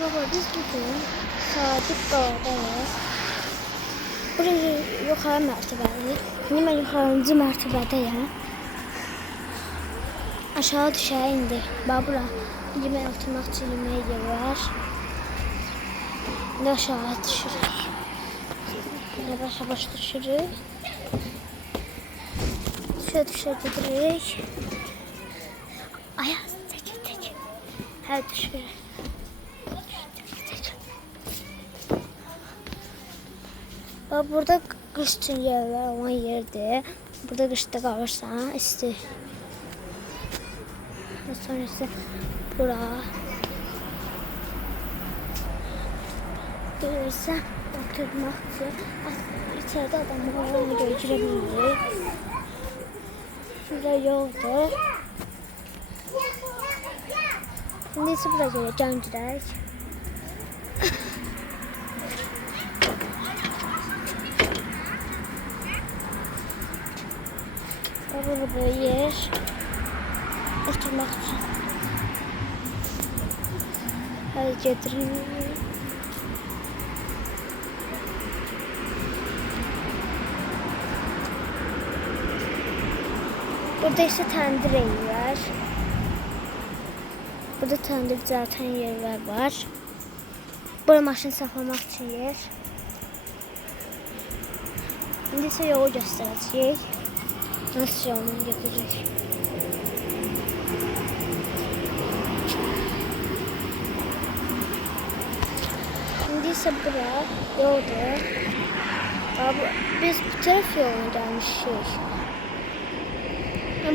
Baba biz bugün Sadiq Dağ'dayız. Burası yukarı mərtəbəli. Şimdi ben yukarıncı mərtəbədəyəm. Aşağı düşək indi. Bax bura yemək oturmaq üçün yemək yeri var. İndi aşağı düşürük. Yavaş düşürük. Düşə gedirik. Ayaz çək. Hə düşürük. Bak burada qış üçün yerlər olan yerdir. Burada qışda qalırsan, isti. Sonrası bura. Görürsən, oturmaq üçün. İçəridə adamlar var, onu görə girə bilirik. Burada yoldur. İndi isə bura görə girək. Burada yer oturmak için. Hadi getirin. Burada ise tandır evi var. Burada tandır zaten yerler var. Burada maşın saklamak için yer. Şimdi ise yolu göstereceğiz. Nasıl yolunu götürecek? Şimdi ise bura yoldur. Biz bu taraf yoluna gelmişiz.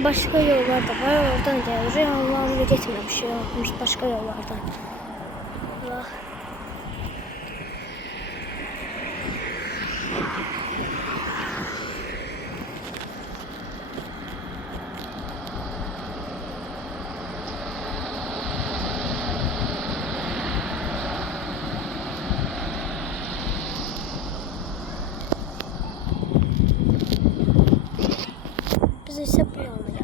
Başka yollar da var. Oradan gelirik. Allah'ım öyle getməmiş yolmuş başka yollardan. Allah. Biz ise bu yolla